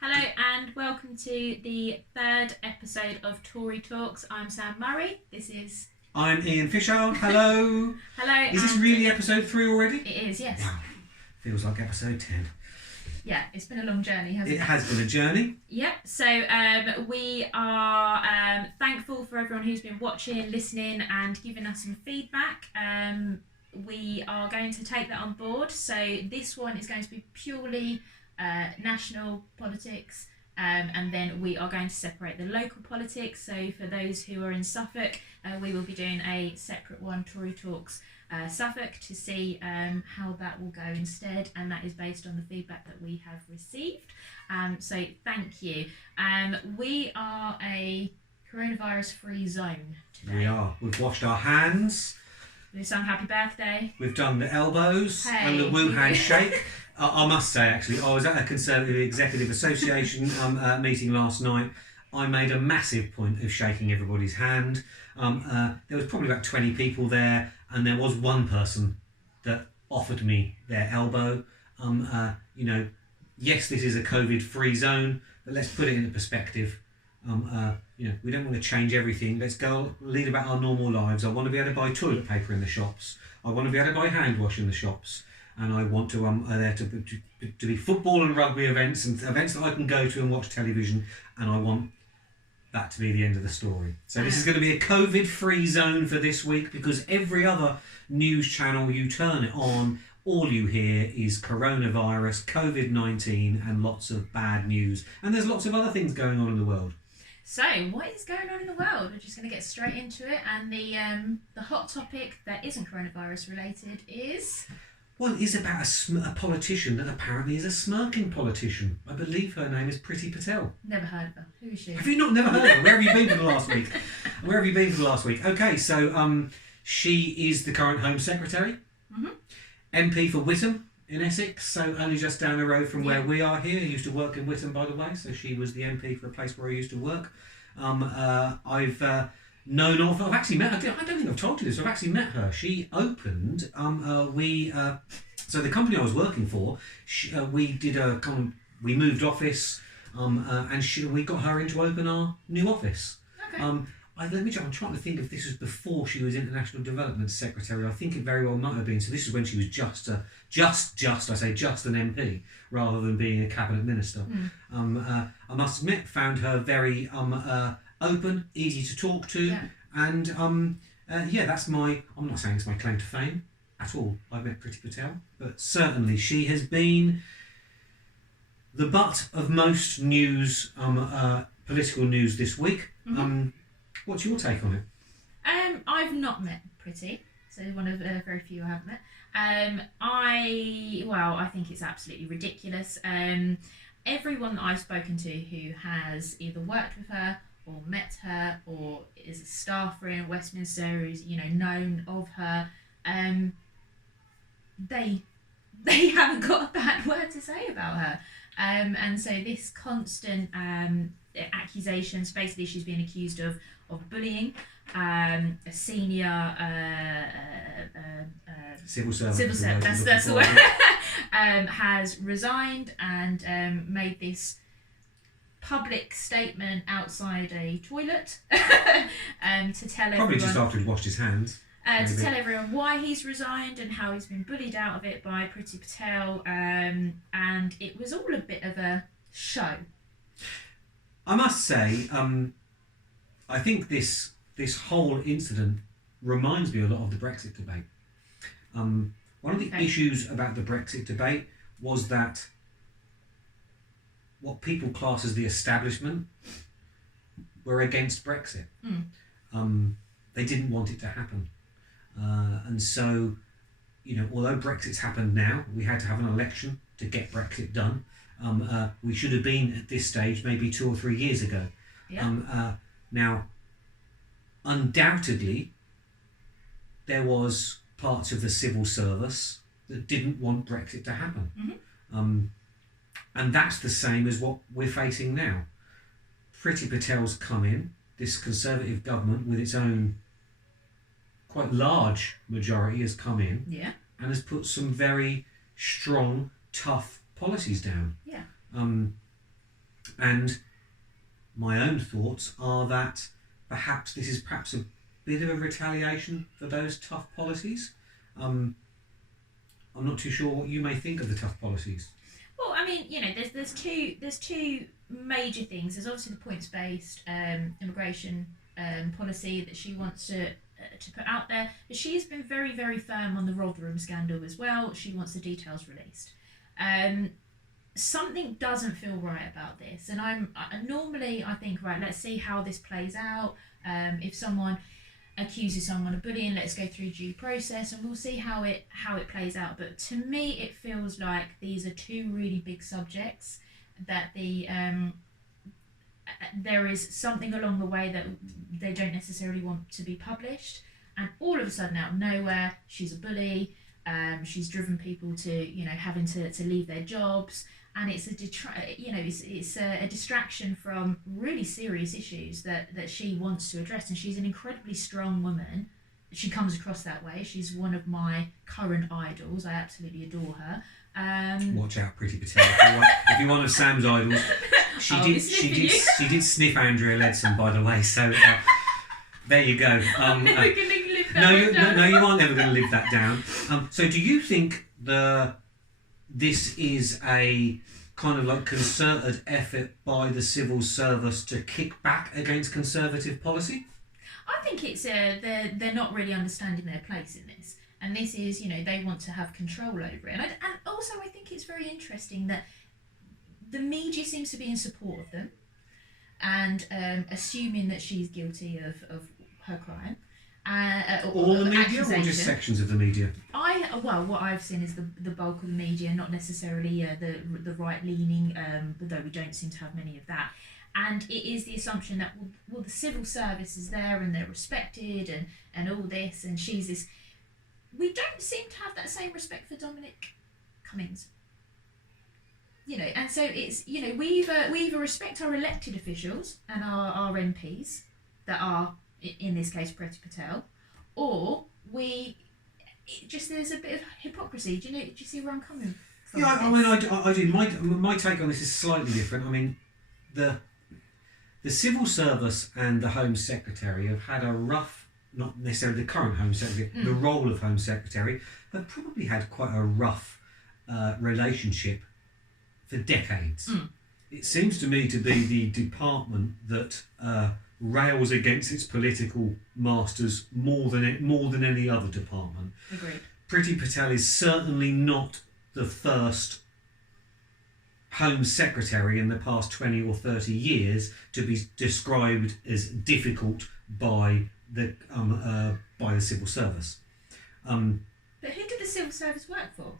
Hello and welcome to the third episode of Tory Talks. I'm Sam Murray. This is... I'm Ian Fisher. Hello. Hello. Is this really episode 3 already? It is, yes. Wow. Feels like episode 10. Yeah, it's been a long journey, hasn't it? It has been a journey. Yep. So we are thankful for everyone who's been watching, listening and giving us some feedback. We are going to take that on board. So this one is going to be purely national politics, and then we are going to separate the local politics. So for those who are in Suffolk, we will be doing a separate one, Tory Talks Suffolk, to see how that will go instead, and that is based on the feedback that we have received. So thank you. We are a coronavirus free zone today. We are. We've washed our hands. We've sung happy birthday. We've done the elbows Hey. and the woo handshake. I must say, actually, I was at a Conservative Executive Association meeting last night. I made a massive point of shaking everybody's hand. There was probably about 20 people there, and there was one person that offered me their elbow. Yes, this is a COVID-free zone, but let's put it into perspective. We don't want to change everything. Let's go lead about our normal lives. I want to be able to buy toilet paper in the shops. I want to be able to buy hand wash in the shops. And I want to there to be football and rugby events and events that I can go to and watch television. And I want that to be the end of the story. So this is going to be a COVID-free zone for this week, because every other news channel you turn it on, all you hear is coronavirus, COVID-19 and lots of bad news. And there's lots of other things going on in the world. So, what is going on in the world? We're just going to get straight into it. And the hot topic that isn't coronavirus related is... Well, it is about a politician that apparently is a smirking politician. I believe her name is Priti Patel. Never heard of her. Who is she? Have you never heard of her? Where have you been for the last week? Where have you been for the last week? Okay, so she is the current Home Secretary, MP for Witham in Essex, so only just down the road from where we are here. I used to work in Witham, by the way, so she was the MP for a place where I used to work. I've known of her. I've actually met her. I don't think I've told you this. I've actually met her. She opened. So the company I was working for, we moved office, and we got her in to open our new office. Okay. I'm trying to think if this was before she was International Development Secretary. I think it very well might have been. So this is when she was just an MP rather than being a cabinet minister. I must admit, found her very open, easy to talk to, and that's my... I'm not saying it's my claim to fame at all. I've met Priti Patel, but certainly she has been the butt of most news, political news this week. What's your take on it? I've not met Priti, so one of very few I have met. I think it's absolutely ridiculous. Everyone that I've spoken to who has either worked with her or met her or is a staffer in Westminster, who's known of her, they haven't got a bad word to say about her. And so this constant accusations, basically she's been accused of bullying. A senior Civil servant. That's the word. Has resigned and made this public statement outside a toilet to tell everyone. Probably just after he'd washed his hands. To tell everyone why he's resigned and how he's been bullied out of it by Priti Patel, and it was all a bit of a show. I must say, I think this whole incident reminds me a lot of the Brexit debate. One of the issues about the Brexit debate was that what people class as the establishment were against Brexit. They didn't want it to happen. And so, although Brexit's happened now, we had to have an election to get Brexit done. We should have been at this stage maybe 2 or 3 years ago. Yeah. Now, undoubtedly, there was parts of the civil service that didn't want Brexit to happen. And that's the same as what we're facing now. Priti Patel's come in, this Conservative government with its own quite large majority has come in and has put some very strong, tough policies down. And my own thoughts are that perhaps this is perhaps a bit of a retaliation for those tough policies. I'm not too sure what you may think of the tough policies. Well, I mean, there's two major things. There's obviously the points-based immigration policy that she wants to put out there, but she has been very, very firm on the Rotherham scandal as well. She wants the details released. Something doesn't feel right about this, and normally I think, right, let's see how this plays out. If someone accuses someone of bullying, let's go through due process and we'll see how it plays out. But to me, it feels like these are two really big subjects that there is something along the way that they don't necessarily want to be published, and all of a sudden out of nowhere she's a bully. She's driven people to having to leave their jobs, and it's a distraction from really serious issues that she wants to address. And she's an incredibly strong woman. She comes across that way. She's one of my current idols. I absolutely adore her. Watch out, Priti Patel. If you're one of Sam's idols, she did sniff Andrea Leadsom, by the way. So there you go. I'm never going to live that no, down. you aren't never going to live that down. So do you think this is a kind of like concerted effort by the civil service to kick back against conservative policy? I think it's they're not really understanding their place in this, and this is they want to have control over it. And also I think it's very interesting that the media seems to be in support of them, and assuming that she's guilty of her crime. All the media, or just sections of the media? What I've seen is the bulk of the media, not necessarily the right leaning, though we don't seem to have many of that. And it is the assumption that the civil service is there and they're respected and all this, and she's this. We don't seem to have that same respect for Dominic Cummings. And so it's we either respect our elected officials and our MPs that are, in this case, Priti Patel, or there's a bit of hypocrisy. Do you see where I'm coming from? Yeah, I mean, I do. My take on this is slightly different. I mean, the civil service and the Home Secretary have had a rough, not necessarily the current Home Secretary, the role of Home Secretary, but probably had quite a rough relationship for decades. It seems to me to be the department that rails against its political masters more than any other department. Agreed. Priti Patel is certainly not the first Home Secretary in the past 20 or 30 years to be described as difficult by the civil service. But who did the civil service work for?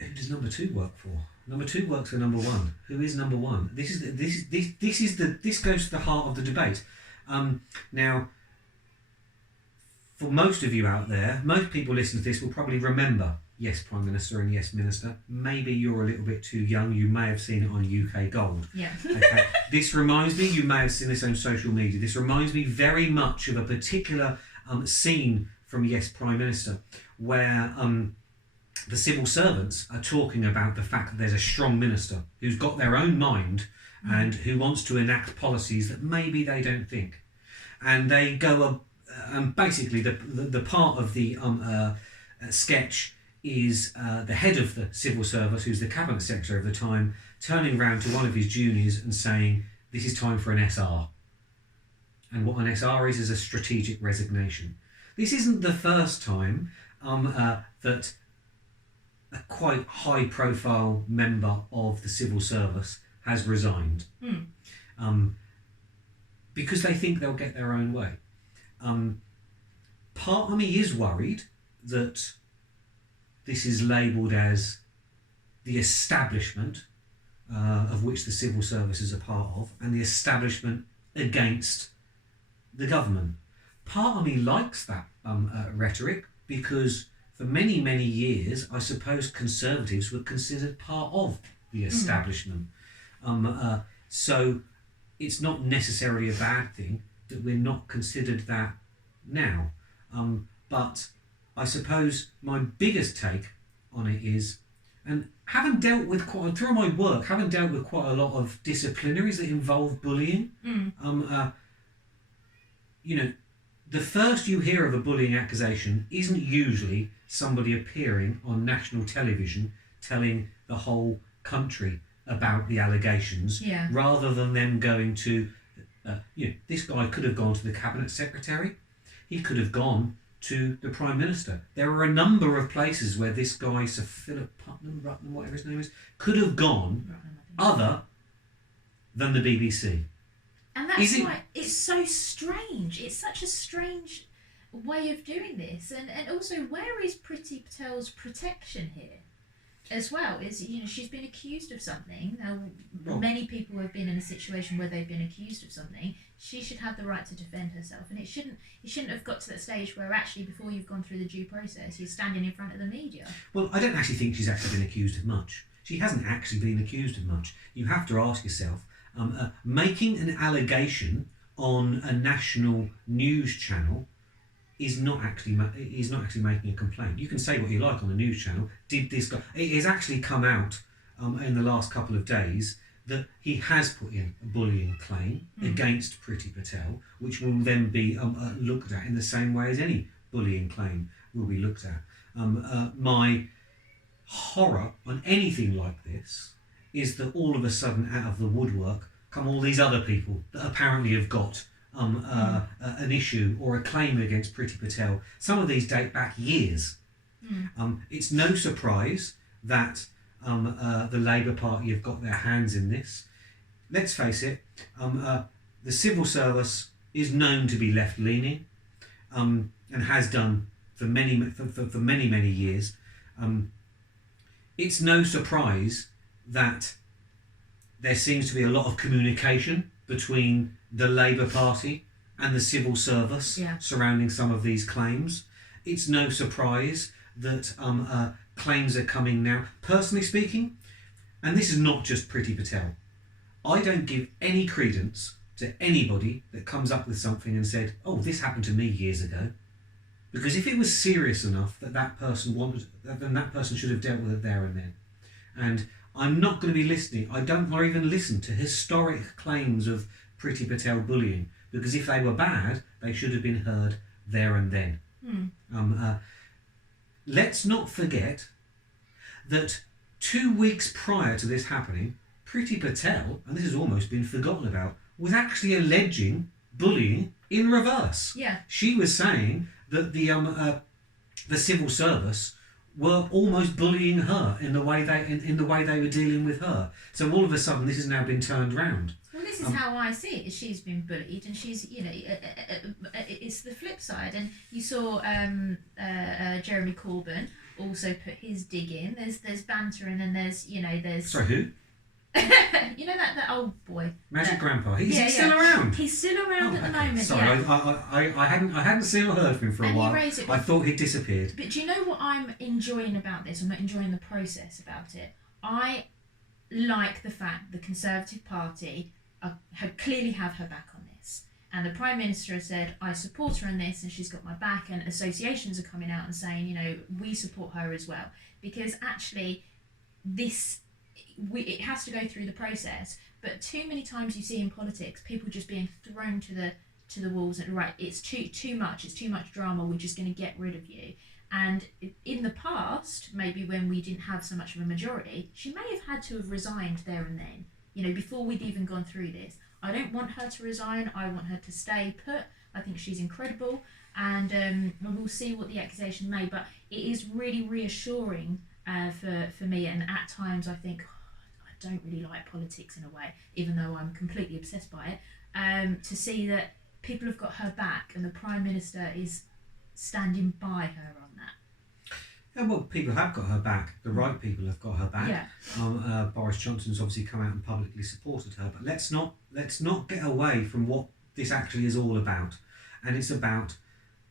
Who does number 2 work for? Number 2 works for number 1. Who is number 1? This goes to the heart of the debate. Now, for most of you out there, most people listening to this will probably remember Yes Prime Minister and Yes Minister. Maybe you're a little bit too young. You may have seen it on UK Gold. Yeah. Okay. This reminds me. You may have seen this on social media. This reminds me very much of a particular scene from Yes Prime Minister, where the civil servants are talking about the fact that there's a strong minister who's got their own mind and who wants to enact policies that maybe they don't think. And they go, and basically the part of the sketch is the head of the civil service, who's the cabinet secretary of the time, turning round to one of his juniors and saying, this is time for an SR. And what an SR is a strategic resignation. This isn't the first time that a quite high-profile member of the civil service has resigned because they think they'll get their own way. Part of me is worried that this is labelled as the establishment of which the civil service is a part of, and the establishment against the government. Part of me likes that rhetoric because for many, many years, I suppose Conservatives were considered part of the establishment. So it's not necessarily a bad thing that we're not considered that now. But I suppose my biggest take on it is, And having dealt with through my work, having dealt with quite a lot of disciplinaries that involve bullying, you know, the first you hear of a bullying accusation isn't usually somebody appearing on national television telling the whole country about the allegations, rather than them going to, this guy could have gone to the cabinet secretary, he could have gone to the Prime Minister. There are a number of places where this guy, Sir Philip Rutland, whatever his name is, could have gone other than the BBC. And that's why it's so strange. It's such a strange way of doing this. And also, where is Priti Patel's protection here as well? She's been accused of something. Now, many people have been in a situation where they've been accused of something. She should have the right to defend herself, and it shouldn't have got to that stage where actually, before you've gone through the due process, you're standing in front of the media. Well, I don't actually think she's actually been accused of much. She hasn't actually been accused of much. You have to ask yourself, making an allegation on a national news channel is not actually making a complaint. You can say what you like on the news channel. Did this guy? It has actually come out in the last couple of days that he has put in a bullying claim against Priti Patel, which will then be looked at in the same way as any bullying claim will be looked at. My horror on anything like this is that all of a sudden, out of the woodwork, come all these other people that apparently have got an issue or a claim against Priti Patel. Some of these date back years. It's no surprise that the Labour Party have got their hands in this. Let's face it, the civil service is known to be left-leaning, and has done for many years. It's no surprise that there seems to be a lot of communication between the Labour Party and the civil service surrounding some of these claims. It's no surprise that claims are coming now. Personally speaking, and this is not just Priti Patel, I don't give any credence to anybody that comes up with something and said, "Oh, this happened to me years ago," because if it was serious enough that person wanted, then that person should have dealt with it there and then. And I'm not going to be listening. I don't want to even listen to historic claims of Priti Patel bullying, because if they were bad, they should have been heard there and then. Let's not forget that 2 weeks prior to this happening, Priti Patel, and this has almost been forgotten about, was actually alleging bullying in reverse. Yeah. She was saying that the civil service were almost bullying her in the way they were dealing with her. So all of a sudden, this has now been turned round. Well, this is how I see it. Is she's been bullied, and she's, it's the flip side. And you saw Jeremy Corbyn also put his dig in. There's banter, and then there's. Sorry, who? that old boy. Magic Grandpa. Is he still around? He's still around at the moment. Sorry, I hadn't seen or heard from him for a while. I thought he'd disappeared. But do you know what I'm enjoying about this? I'm not enjoying the process about it. I like the fact the Conservative Party clearly have her back on this. And the Prime Minister has said, I support her on this, and she's got my back, and associations are coming out and saying, we support her as well. Because actually, it has to go through the process, but too many times you see in politics people just being thrown to the walls and right, it's too much drama, we're just going to get rid of you. And in the past, maybe when we didn't have so much of a majority, she may have had to have resigned there and then, before we'd even gone through this. I don't want her to resign. I want her to stay put. I think she's incredible, and we'll see what the accusation may, but it is really reassuring for me, and at times I think, I don't really like politics in a way, even though I'm completely obsessed by it, to see that people have got her back and the Prime Minister is standing by her on that. Yeah, well, people have got her back. The right people have got her back. Yeah. Boris Johnson's obviously come out and publicly supported her, but let's not get away from what this actually is all about. And it's about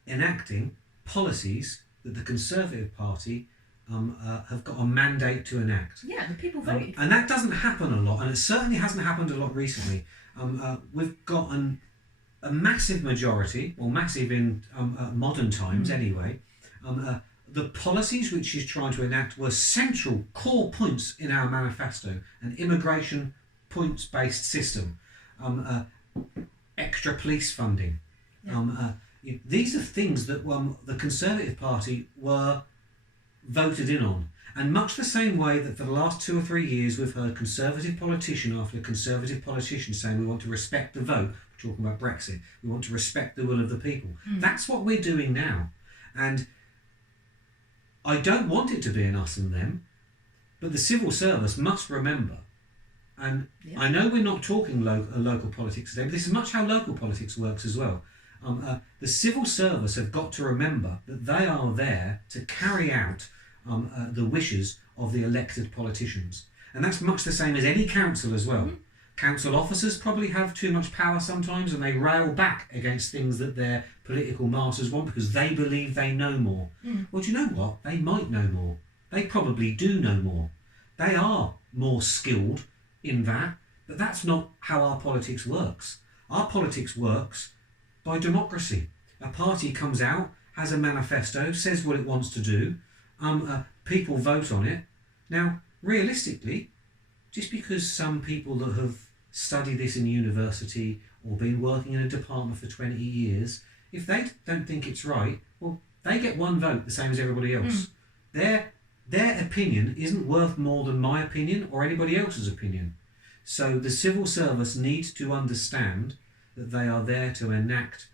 enacting policies that the Conservative Party have got a mandate to enact. Yeah, the people voted. And that doesn't happen a lot, and it certainly hasn't happened a lot recently. We've got a massive majority, or massive in modern times anyway, the policies which she's trying to enact were central core points in our manifesto: an immigration points-based system, extra police funding. These are things that the Conservative Party were voted in on. And much the same way that for the last 2 or 3 years we've heard Conservative politician after Conservative politician saying we want to respect the vote, we're talking about Brexit, we want to respect the will of the people. That's what we're doing now. And I don't want it to be an us and them, but the civil service must remember, and I know we're not talking local politics today, but this is much how local politics works as well. The civil service have got to remember that they are there to carry out the wishes of the elected politicians. And that's much the same as any council as well. Council officers probably have too much power sometimes, and they rail back against things that their political masters want because they believe they know more. Well, do you know what? They might know more. They probably do know more. They are more skilled in that, but that's not how our politics works. Our politics works by democracy. A party comes out, has a manifesto, says what it wants to do, people vote on it. Now, realistically, just because some people that have studied this in university or been working in a department for 20 years, if they don't think it's right, well, they get one vote the same as everybody else. Their opinion isn't worth more than my opinion or anybody else's opinion. So the civil service needs to understand that they are there to enact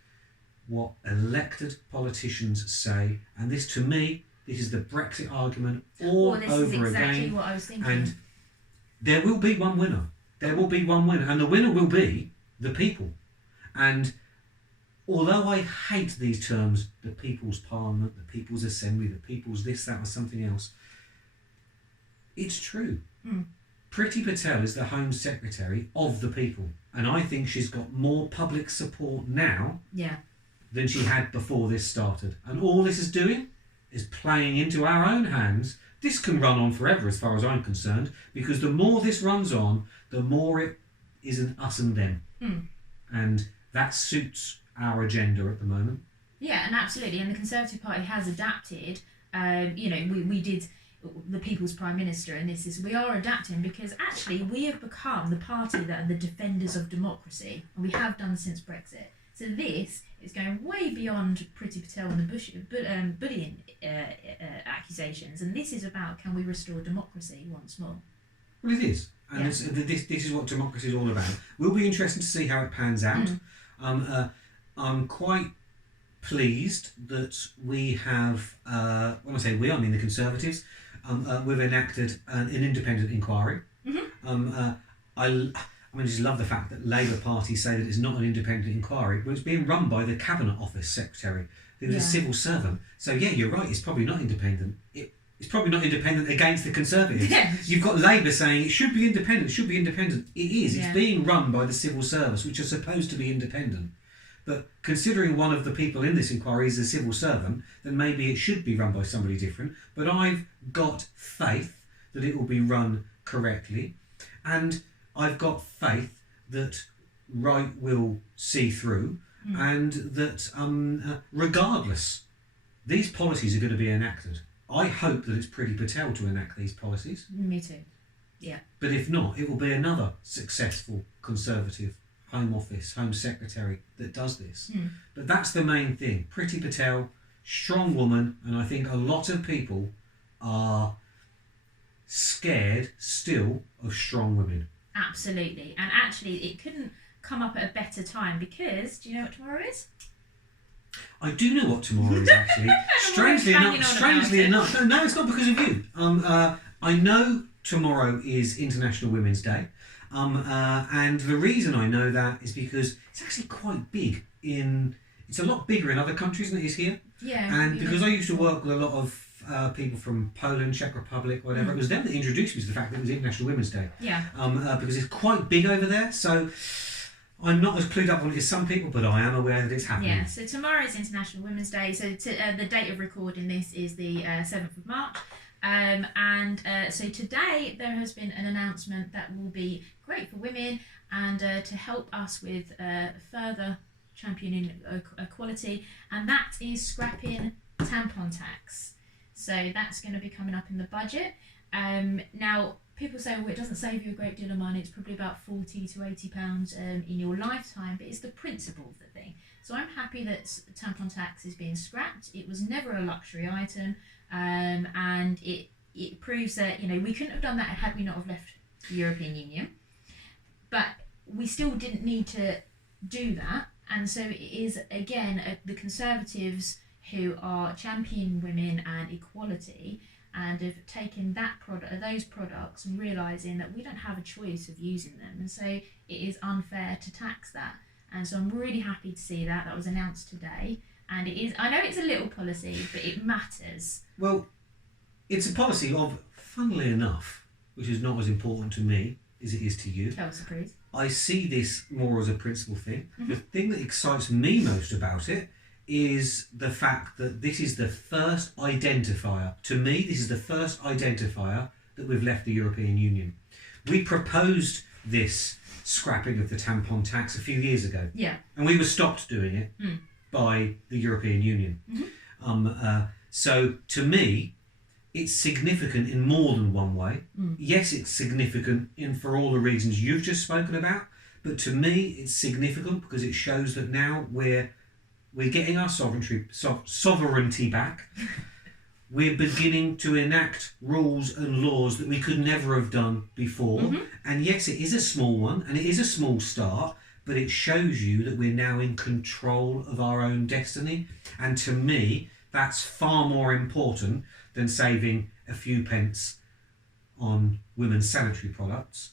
what elected politicians say. And this, to me, this is the Brexit argument all this over is exactly again. What I was thinking. And there will be one winner. There will be one winner. And the winner will be the people. And although I hate these terms, the People's Parliament, the People's Assembly, the People's this, that, or something else, it's true. Priti Patel is the Home Secretary of the people. And I think she's got more public support now than she had before this started. And all this is doing is playing into our own hands. This can run on forever as far as I'm concerned, because the more this runs on, the more it is an us and them. And that suits our agenda at the moment. Yeah, and absolutely. And the Conservative Party has adapted. We did the People's Prime Minister, and we are adapting because actually we have become the party that are the defenders of democracy, and we have done since Brexit. So this is going way beyond Priti Patel and the bullying accusations, and this is about, can we restore democracy once more? Well, it is. And this is what democracy is all about. Will be interesting to see how it pans out. I'm quite pleased that we have, when I say we, I mean the Conservatives, we've enacted an independent inquiry. I just love the fact that Labour Party say that it's not an independent inquiry, but it's being run by the Cabinet Office Secretary, who's a civil servant. So yeah, you're right, it's probably not independent. It's probably not independent against the Conservatives. You've got Labour saying it should be independent, it should be independent. It is. It's being run by the civil service, which are supposed to be independent. But considering one of the people in this inquiry is a civil servant, then maybe it should be run by somebody different. But I've got faith that it will be run correctly. And I've got faith that right will see through, and that regardless, these policies are going to be enacted. I hope that it's Priti Patel to enact these policies. Me too. Yeah. But if not, it will be another successful Conservative Home Office, Home Secretary that does this. But that's the main thing. Priti Patel, strong woman, and I think a lot of people are scared still of strong women. Absolutely. And actually it couldn't come up at a better time, because do you know what tomorrow is? I do know what tomorrow is, actually. Strangely enough. No, it's not because of you. I know tomorrow is International Women's Day. And the reason I know that is because it's actually quite big it's a lot bigger in other countries than it is here. Yeah. And because I used to work with a lot of people from Poland, Czech Republic, whatever, it was them that introduced me to the fact that it was International Women's Day. Yeah. Because it's quite big over there, so I'm not as clued up on it as some people, but I am aware that it's happening. Yeah, so tomorrow is International Women's Day, so the date of recording this is the 7th of March. So today there has been an announcement that will be great for women and to help us with further championing equality, and that is scrapping tampon tax. So that's going to be coming up in the budget. Now, people say, well, it doesn't save you a great deal of money. It's probably about £40 to £80 in your lifetime, but it's the principle of the thing. So I'm happy that tampon tax is being scrapped. It was never a luxury item, and it proves that, we couldn't have done that had we not have left the European Union. But we still didn't need to do that, and so it is again the Conservatives who are championing women and equality, and have taken those products and realising that we don't have a choice of using them, and so it is unfair to tax that. And so I'm really happy to see that was announced today, and it is. I know it's a little policy, but it matters. Well, it's a policy of, funnily enough, which is not as important to me as it is to you. Tell us, please. I see this more as a principle thing. Mm-hmm. The thing that excites me most about it is the fact that this is the first identifier. To me, this is the first identifier that we've left the European Union. We proposed this scrapping of the tampon tax a few years ago. Yeah. And we were stopped doing it by the European Union. Mm-hmm. So to me, it's significant in more than one way. Yes, it's significant for all the reasons you've just spoken about, but to me, it's significant because it shows that now we're getting our sovereignty back. We're beginning to enact rules and laws that we could never have done before. Mm-hmm. And yes, it is a small one, and it is a small start, but it shows you that we're now in control of our own destiny. And to me, that's far more important than saving a few pence on women's sanitary products.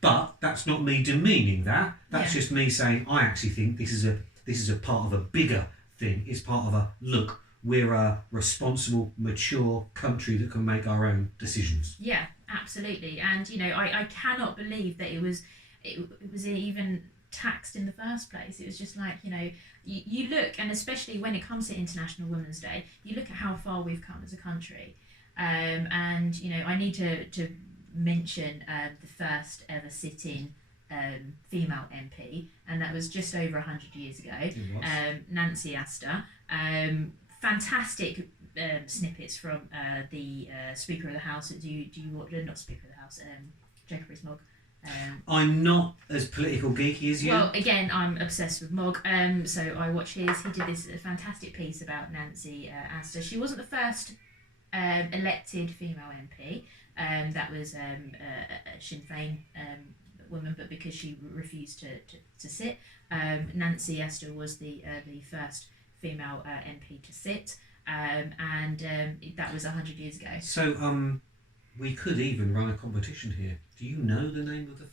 But that's not me demeaning that. That's just me saying I actually think this is a part of a bigger thing. It's part of a look. We're a responsible, mature country that can make our own decisions. Yeah, absolutely. And I cannot believe that it was even taxed in the first place. It was just like, you look, and especially when it comes to International Women's Day, you look at how far we've come as a country. And I need to mention the first ever sit-in female MP, and that was just over 100 years ago. Nancy Astor. Fantastic snippets from the Speaker of the House. Do you watch? Not Speaker of the House. Jacob Rees-Mogg. I'm not as political geeky as you. Well, again, I'm obsessed with Mogg, so I watch his. He did this fantastic piece about Nancy Astor. She wasn't the first elected female MP. That was a Sinn Féin woman, but because she refused to sit, Nancy Astor was the first female MP to sit, and that was 100 years ago. So we could even run a competition here. Do you know the name of the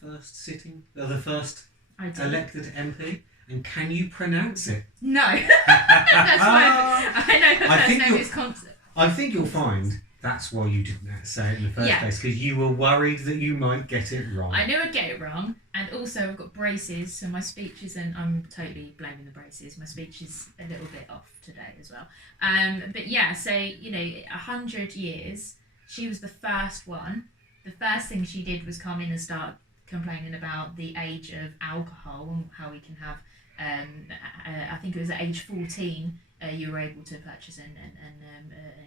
first elected MP? And can you pronounce it? No. That's why I know her first name is Constance. I think you'll find that's why you didn't say it in the first place, because you were worried that you might get it wrong. I knew I'd get it wrong, and also I've got braces, so my speech isn't. I'm totally blaming the braces. My speech is a little bit off today as well. But yeah, so 100 years, she was the first one. The first thing she did was come in and start complaining about the age of alcohol and how we can have. I think it was at age 14. You were able to purchase and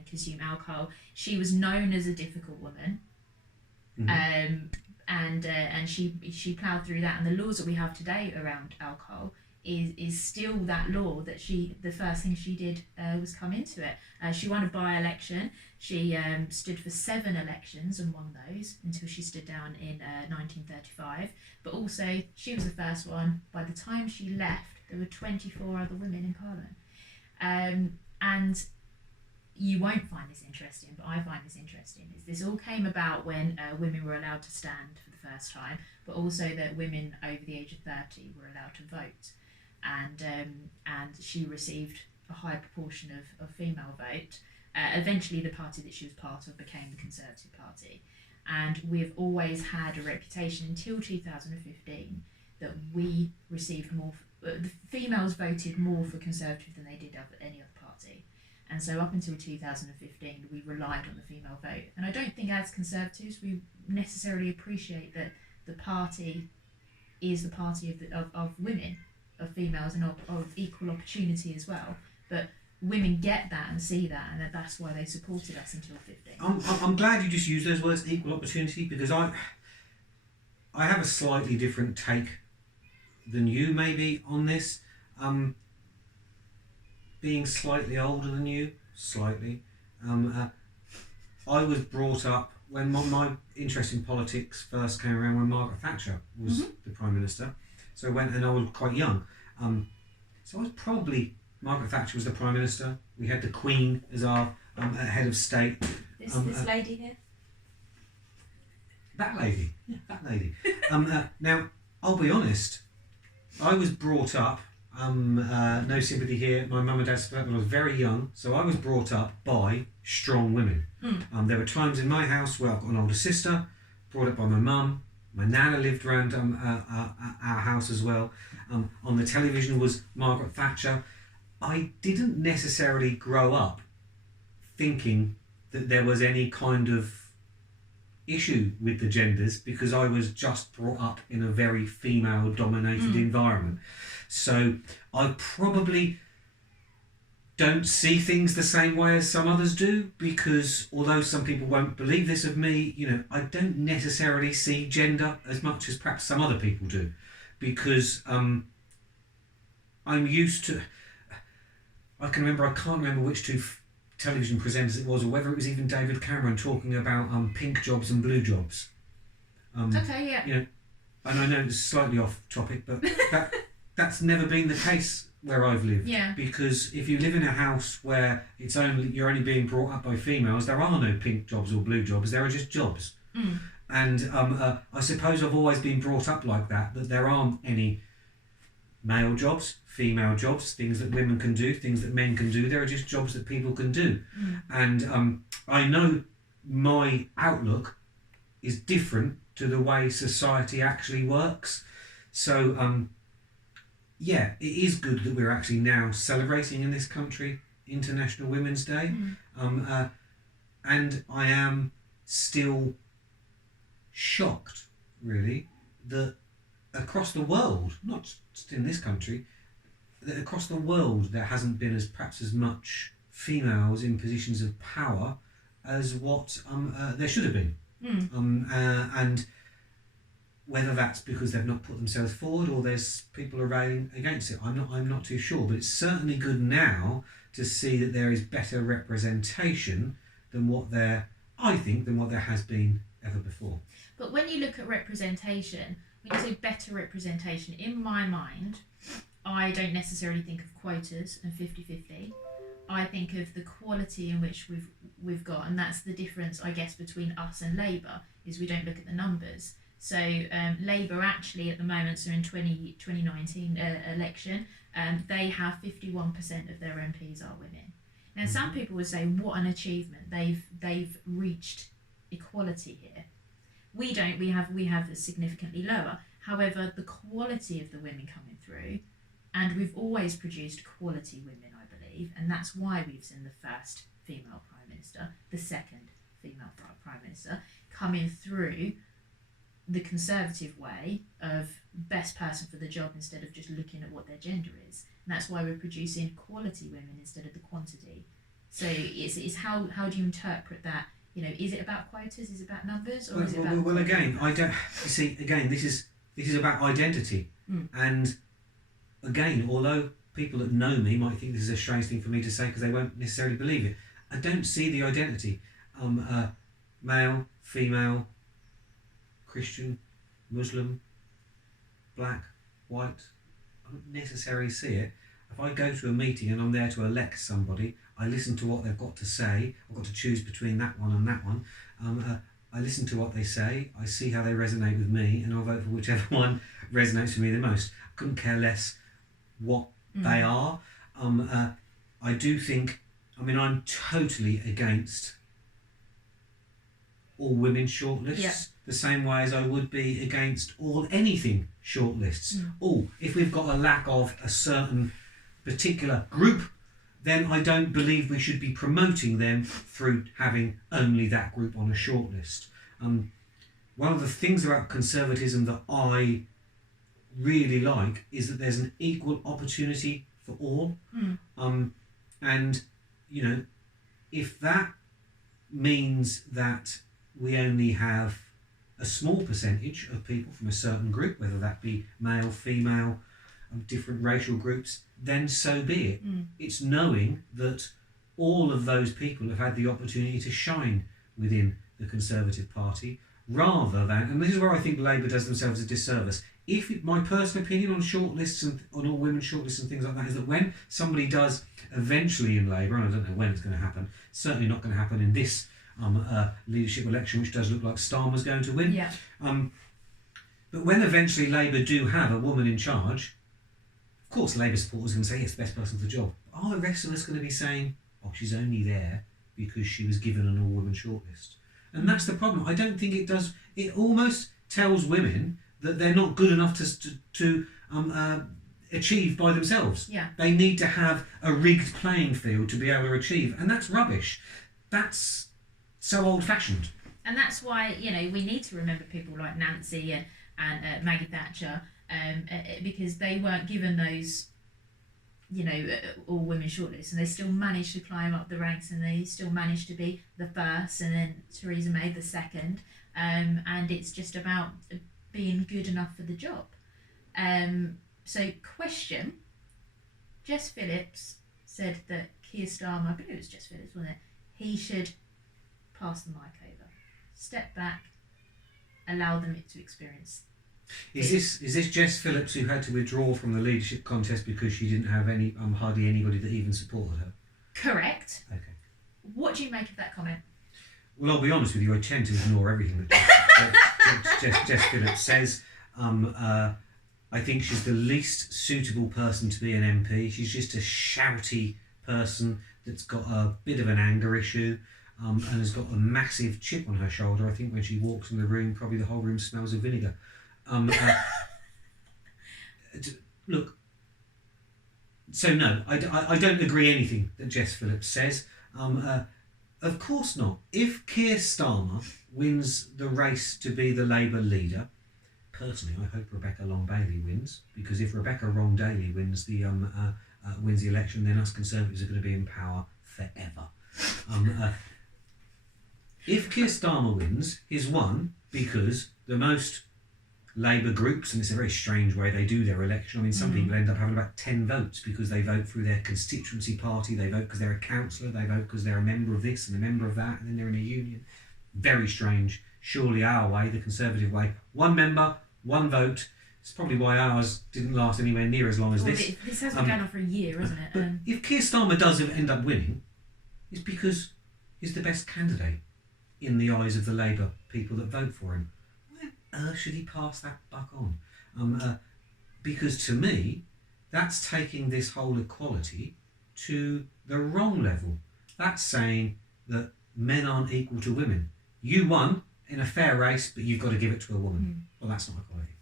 consume alcohol. She was known as a difficult woman, and she ploughed through that. And the laws that we have today around alcohol is still that law that the first thing she did was come into it. She won a by-election. She stood for 7 elections and won those until she stood down in 1935. But also, she was the first one. By the time she left, there were 24 other women in Parliament. And you won't find this interesting, but I find this interesting. This all came about when women were allowed to stand for the first time, but also that women over the age of 30 were allowed to vote. And she received a high proportion of female vote. Eventually, the party that she was part of became the Conservative Party. And we've always had a reputation until 2015 that we received more. The females voted more for Conservative than they did of any other party. And so up until 2015, we relied on the female vote. And I don't think as Conservatives we necessarily appreciate that the party is the party of women, of females, and of equal opportunity as well. But women get that and see that, and that's why they supported us until 15. I'm glad you just used those words, equal opportunity, because I have a slightly different take than you maybe on this. Being slightly older than you, slightly. I was brought up when my interest in politics first came around when Margaret Thatcher was the Prime Minister. So and I was quite young. So I was probably, Margaret Thatcher was the Prime Minister. We had the Queen as our head of state. This lady here? That lady. Yeah, that lady. Now, I'll be honest, I was brought up, no sympathy here, my mum and dad split when I was very young, so I was brought up by strong women. There were times in my house where I've got an older sister, brought up by my mum. My nana lived around our house as well. On the television was Margaret Thatcher. I didn't necessarily grow up thinking that there was any kind of issue with the genders because I was just brought up in a very female-dominated environment. So I probably don't see things the same way as some others do, because although some people won't believe this of me, I don't necessarily see gender as much as perhaps some other people do, because I'm used to, I can't remember which two television presenters it was, or whether it was even David Cameron talking about pink jobs and blue jobs. Okay, yeah. And I know it's slightly off topic, but that's never been the case where I've lived. Yeah. Because if you live in a house where you're only being brought up by females, there are no pink jobs or blue jobs. There are just jobs. And I suppose I've always been brought up like that there aren't any male jobs, female jobs, things that women can do, things that men can do. There are just jobs that people can do. And I know my outlook is different to the way society actually works. So yeah, it is good that we're actually now celebrating in this country International Women's Day. And I am still shocked, really, that across the world, not just in this country, that across the world there hasn't been perhaps as much females in positions of power as what there should have been. And whether that's because they've not put themselves forward or there's people railing against it, I'm not too sure. But it's certainly good now to see that there is better representation than what there has been ever before. But when you look at representation, when you say better representation, in my mind, I don't necessarily think of quotas and 50-50. I think of the quality in which we've got, and that's the difference, I guess, between us and Labour, is we don't look at the numbers. So Labour actually at the moment, so in 2019 election, they have 51% of their MPs are women. Now some people would say, what an achievement, they've reached equality here. We don't, we have significantly lower. However, the quality of the women coming through, and we've always produced quality women, I believe, and that's why we've seen the first female Prime Minister, the second female Prime Minister, coming through the Conservative way of best person for the job instead of just looking at what their gender is. And that's why we're producing quality women instead of the quantity. So it's how do you interpret that? Is it about quotas? Is it about numbers? Or is it about... Well, again, I don't... You see, again, this is about identity. And again, although people that know me might think this is a strange thing for me to say because they won't necessarily believe it, I don't see the identity. Male, female, Christian, Muslim, black, white, I don't necessarily see it. If I go to a meeting and I'm there to elect somebody, I listen to what they've got to say. I've got to choose between that one and that one. I listen to what they say, I see how they resonate with me, and I'll vote for whichever one resonates with me the most. I couldn't care less what they are. I do think, I'm totally against all women shortlists, the same way as I would be against anything shortlists. If we've got a lack of a certain particular group, then I don't believe we should be promoting them through having only that group on a shortlist. One of the things about conservatism that I really like is that there's an equal opportunity for all. And, you know, if that means that we only have a small percentage of people from a certain group, whether that be male, female, different racial groups, then so be it. It's knowing that all of those people have had the opportunity to shine within the Conservative Party, rather than, and this is where I think Labour does themselves a disservice. My personal opinion on shortlists and on all women shortlists and things like that is that when somebody does eventually in Labour, and I don't know when it's going to happen, certainly not going to happen in this leadership election, which does look like Starmer's going to win. Yeah. But when eventually Labour do have a woman in charge, of course Labour supporters are going to say, yes, best person for the job. Are the rest of us going to be saying, oh, she's only there because she was given an all-woman shortlist? And that's the problem. I don't think it does. It almost tells women that they're not good enough to achieve by themselves. Yeah. They need to have a rigged playing field to be able to achieve. And that's rubbish. That's so old-fashioned. And that's why, you know, we need to remember people like Nancy and Maggie Thatcher, because they weren't given those, you know, all women shortlists, and they still managed to climb up the ranks, and they still managed to be the first, and then Theresa May the second. And it's just about being good enough for the job. So question, Jess Phillips said that Keir Starmer, I believe it was Jess Phillips, wasn't it? He should pass the mic over, step back, allow them to experience. Is this Jess Phillips who had to withdraw from the leadership contest because she didn't have any hardly anybody that even supported her? Correct. Okay. What do you make of that comment? Well, I'll be honest with you, I tend to ignore everything that Jess Phillips says. I think she's the least suitable person to be an MP. She's just a shouty person that's got a bit of an anger issue, and has got a massive chip on her shoulder. I think when she walks in the room, probably the whole room smells of vinegar. Look, so no, I don't agree anything that Jess Phillips says. Of course not. If Keir Starmer wins the race to be the Labour leader, personally, I hope Rebecca Long-Bailey wins, because if Rebecca Long-Bailey wins the election, then us Conservatives are going to be in power forever. If Keir Starmer wins, he's won because the most Labour groups, and it's a very strange way they do their election. I mean, some people end up having about 10 votes because they vote through their constituency party, they vote because they're a councillor, they vote because they're a member of this and a member of that, and then they're in a union. Very strange. Surely our way, the Conservative way, one member, one vote. It's probably why ours didn't last anywhere near as long as this. This has been going on for a year, hasn't it? But if Keir Starmer does end up winning, it's because he's the best candidate in the eyes of the Labour people that vote for him. Why should he pass that buck on? Because to me, that's taking this whole equality to the wrong level. That's saying that men aren't equal to women. You won in a fair race, but you've got to give it to a woman. Well, that's not equality.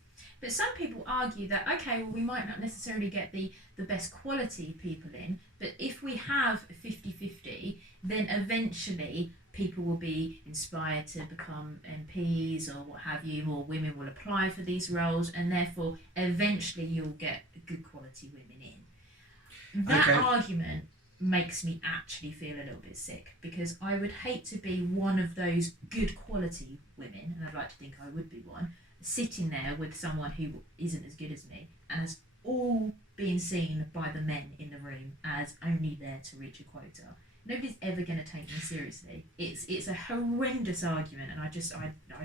But some people argue that, okay, well, we might not necessarily get the best quality people in, but if we have 50-50, then eventually people will be inspired to become MPs or what have you, more women will apply for these roles, and therefore eventually you'll get good quality women in. That argument makes me actually feel a little bit sick, because I would hate to be one of those good quality women, and I'd like to think I would be one, sitting there with someone who isn't as good as me and has all been seen by the men in the room as only there to reach a quota. Nobody's ever going to take me seriously. It's a horrendous argument, and I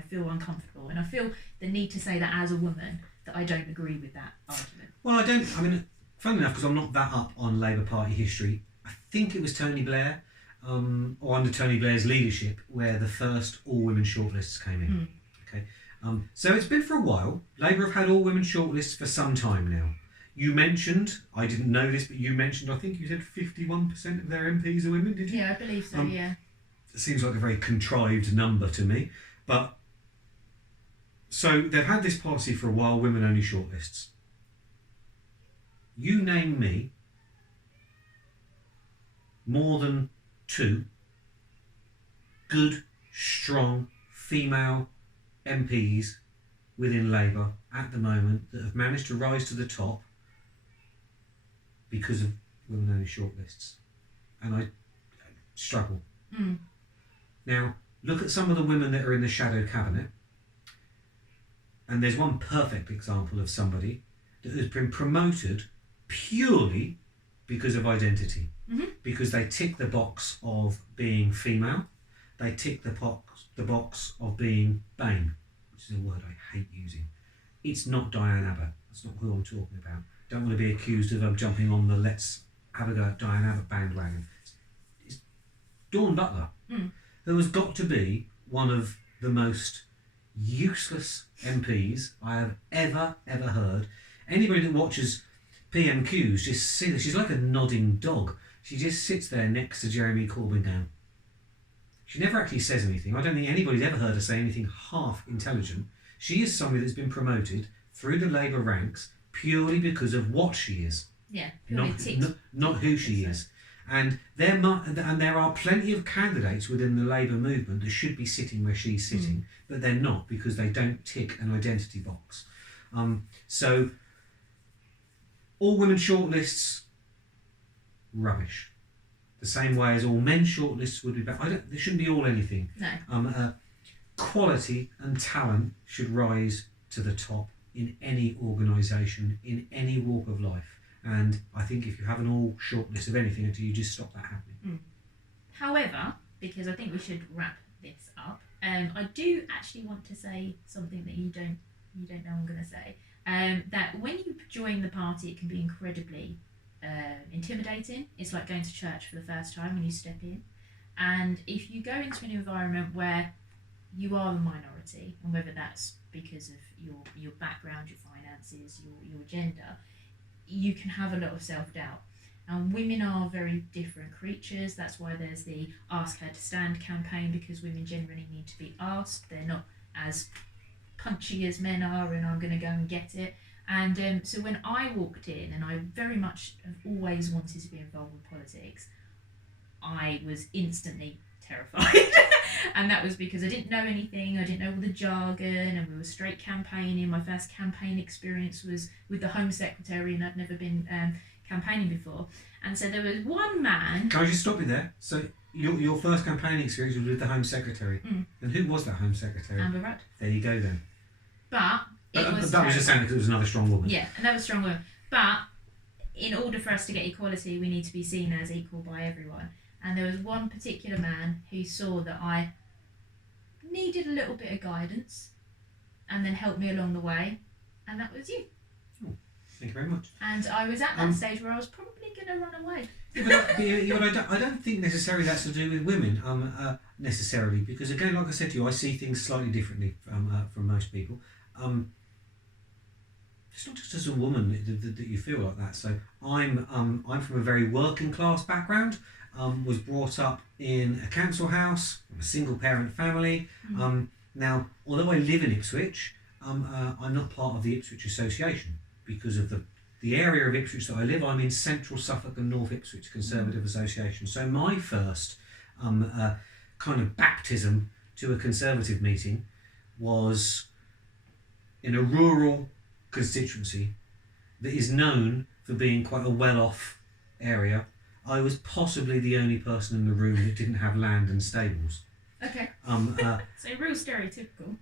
feel uncomfortable, and I feel the need to say that as a woman that I don't agree with that argument. Well, I don't. I mean, funnily enough, because I'm not that up on Labour Party history, I think it was Tony Blair, or under Tony Blair's leadership, where the first all-women shortlists came in. Okay, so it's been for a while. Labour have had all-women shortlists for some time now. You mentioned, I didn't know this, but you mentioned, I think you said 51% of their MPs are women, did you? Yeah, I believe so, yeah. It seems like a very contrived number to me. But, so they've had this policy for a while, women-only shortlists. You name me more than 2 good, strong, female MPs within Labour at the moment that have managed to rise to the top because of women-only shortlists. and I struggle. Mm. Now, look at some of the women that are in the shadow cabinet, and there's one perfect example of somebody that has been promoted purely because of identity. Mm-hmm. Because they tick the box of being female, they tick the box of being BAME, which is a word I hate using. It's not Diane Abbott. That's not who I'm talking about. Don't want to be accused of jumping on the let's have a go at Diane Abbott bandwagon. It's Dawn Butler, who has got to be one of the most useless MPs I have ever heard. Anybody that watches PMQs just see that she's like a nodding dog. She just sits there next to Jeremy Corbyn now. She never actually says anything. I don't think anybody's ever heard her say anything half intelligent. She is somebody that's been promoted through the Labour ranks purely because of what she is. Yeah, not who she is. And there are plenty of candidates within the Labour movement that should be sitting where she's sitting, but they're not because they don't tick an identity box. So all women shortlists, rubbish. The same way as all men shortlists would be bad. There shouldn't be all anything. No. Quality and talent should rise to the top in any organisation, in any walk of life. And I think if you have an all shortlist of anything, until you just stop that happening. However, because I think we should wrap this up, I do actually want to say something that you don't know I'm going to say. That when you join the party, it can be incredibly intimidating. It's like going to church for the first time when you step in. And if you go into an environment where you are the minority, and whether that's because of your background, your finances, your gender, you can have a lot of self-doubt. And women are very different creatures. That's why there's the Ask Her to Stand campaign, because women generally need to be asked. They're not as punchy as men are, and I'm going to go and get it. And so when I walked in, and I very much have always wanted to be involved with politics, I was instantly terrified. And that was because I didn't know anything, I didn't know all the jargon, and we were straight campaigning. My first campaign experience was with the Home Secretary, and I'd never been campaigning before. And so there was one man... Can I just stop you there? So your first campaigning experience was with the Home Secretary. And who was that Home Secretary? Amber Rudd. There you go then. But that was just saying because it was another strong woman. Yeah, another strong woman. But in order for us to get equality, we need to be seen as equal by everyone. And there was one particular man who saw that I needed a little bit of guidance and then helped me along the way, and that was you. Oh, thank you very much. And I was at that stage where I was probably going to run away. But I don't think necessarily that's to do with women necessarily, because again, like I said to you, I see things slightly differently from most people. It's not just as a woman that you feel like that. So I'm from a very working class background. Was brought up in a council house, a single parent family. Now, although I live in Ipswich, I'm not part of the Ipswich Association because of the area of Ipswich that I live. I'm in Central Suffolk and North Ipswich Conservative Association. So my first kind of baptism to a Conservative meeting was in a rural constituency that is known for being quite a well-off area. I was possibly the only person in the room that didn't have land and stables. Okay. So real stereotypical.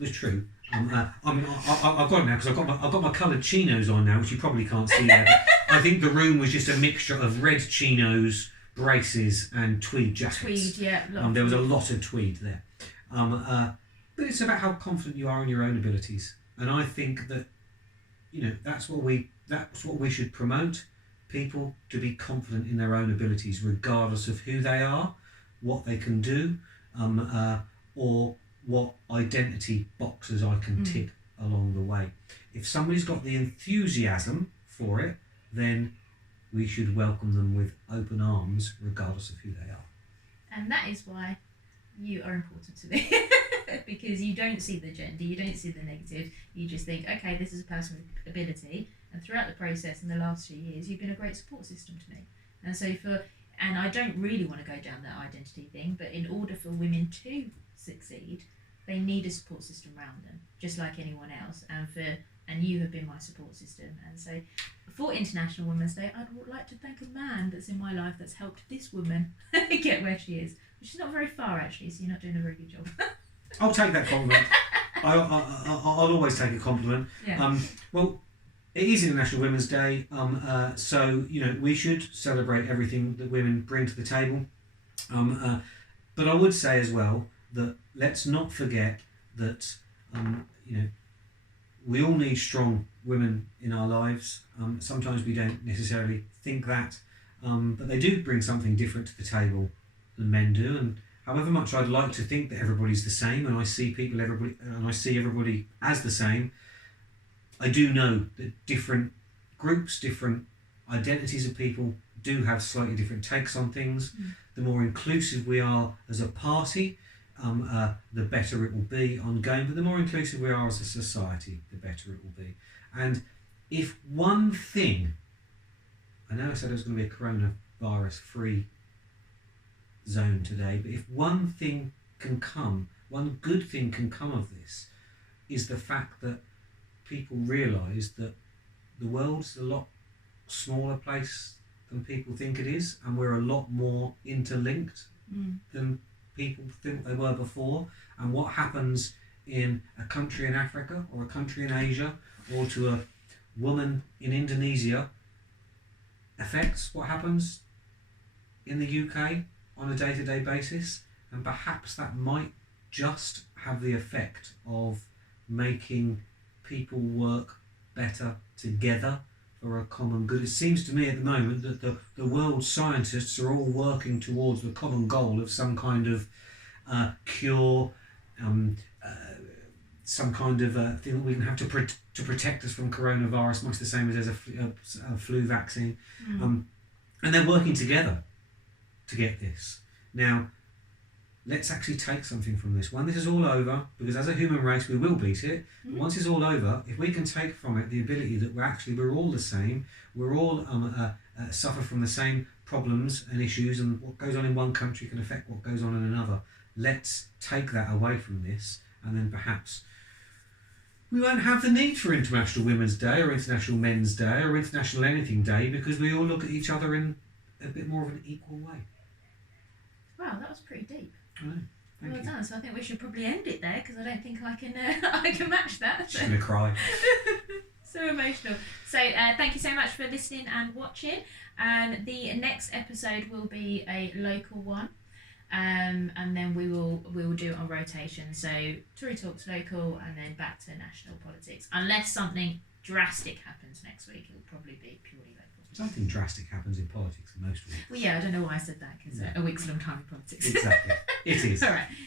Was true. I've got it now because I've got my coloured chinos on now, which you probably can't see there. I think the room was just a mixture of red chinos, braces, and tweed jackets. Tweed, yeah. There was a lot of tweed there. But it's about how confident you are in your own abilities, and I think that that's what we should promote. People to be confident in their own abilities, regardless of who they are, what they can do, or what identity boxes I can tick along the way. If somebody's got the enthusiasm for it, then we should welcome them with open arms, regardless of who they are. And that is why you are important to me. Because you don't see the gender, you don't see the negative, you just think, okay, this is a person with ability. And throughout the process in the last few years, you've been a great support system to me. And I don't really want to go down that identity thing, but in order for women to succeed, they need a support system around them, just like anyone else. And you have been my support system. And so for International Women's Day, I'd like to thank a man that's in my life that's helped this woman get where she is. Which is not very far, actually, so you're not doing a very good job. I'll take that compliment. I'll always take a compliment. Yeah. Well, it is International Women's Day, so we should celebrate everything that women bring to the table. But I would say as well that let's not forget that we all need strong women in our lives. Sometimes we don't necessarily think that, but they do bring something different to the table than men do. And however much I'd like to think that everybody's the same, and I see everybody as the same, I do know that different groups, different identities of people do have slightly different takes on things. The more inclusive we are as a party, the better it will be ongoing. But the more inclusive we are as a society, the better it will be. And if one thing, I know I said it was going to be a coronavirus-free zone today, but if one good thing can come of this, is the fact that people realise that the world's a lot smaller place than people think it is, and we're a lot more interlinked than people think they were before. And what happens in a country in Africa or a country in Asia or to a woman in Indonesia affects what happens in the UK on a day-to-day basis, and perhaps that might just have the effect of making people work better together for a common good. It seems to me at the moment that the world's scientists are all working towards the common goal of some kind of cure, some kind of thing that we can have to protect us from coronavirus, much the same as there's a flu vaccine. And they're working together to get this. Now, let's actually take something from this. When this is all over, because as a human race we will beat it, but once it's all over, if we can take from it the ability that we're all the same, we're all suffer from the same problems and issues, and what goes on in one country can affect what goes on in another. Let's take that away from this, and then perhaps we won't have the need for International Women's Day or International Men's Day or International Anything Day, because we all look at each other in a bit more of an equal way. Wow, that was pretty deep. I know. Thank you. Done. So I think we should probably end it there, because I don't think I can match that. Just gonna cry. So emotional. So thank you so much for listening and watching. The next episode will be a local one, and then we will do it on rotation. So Tory Talks local, and then back to national politics. Unless something drastic happens next week, it'll probably be purely local. Something drastic happens in politics most weeks. Well, yeah, I don't know why I said that, because a week's a long time in politics. Exactly. It is. All right.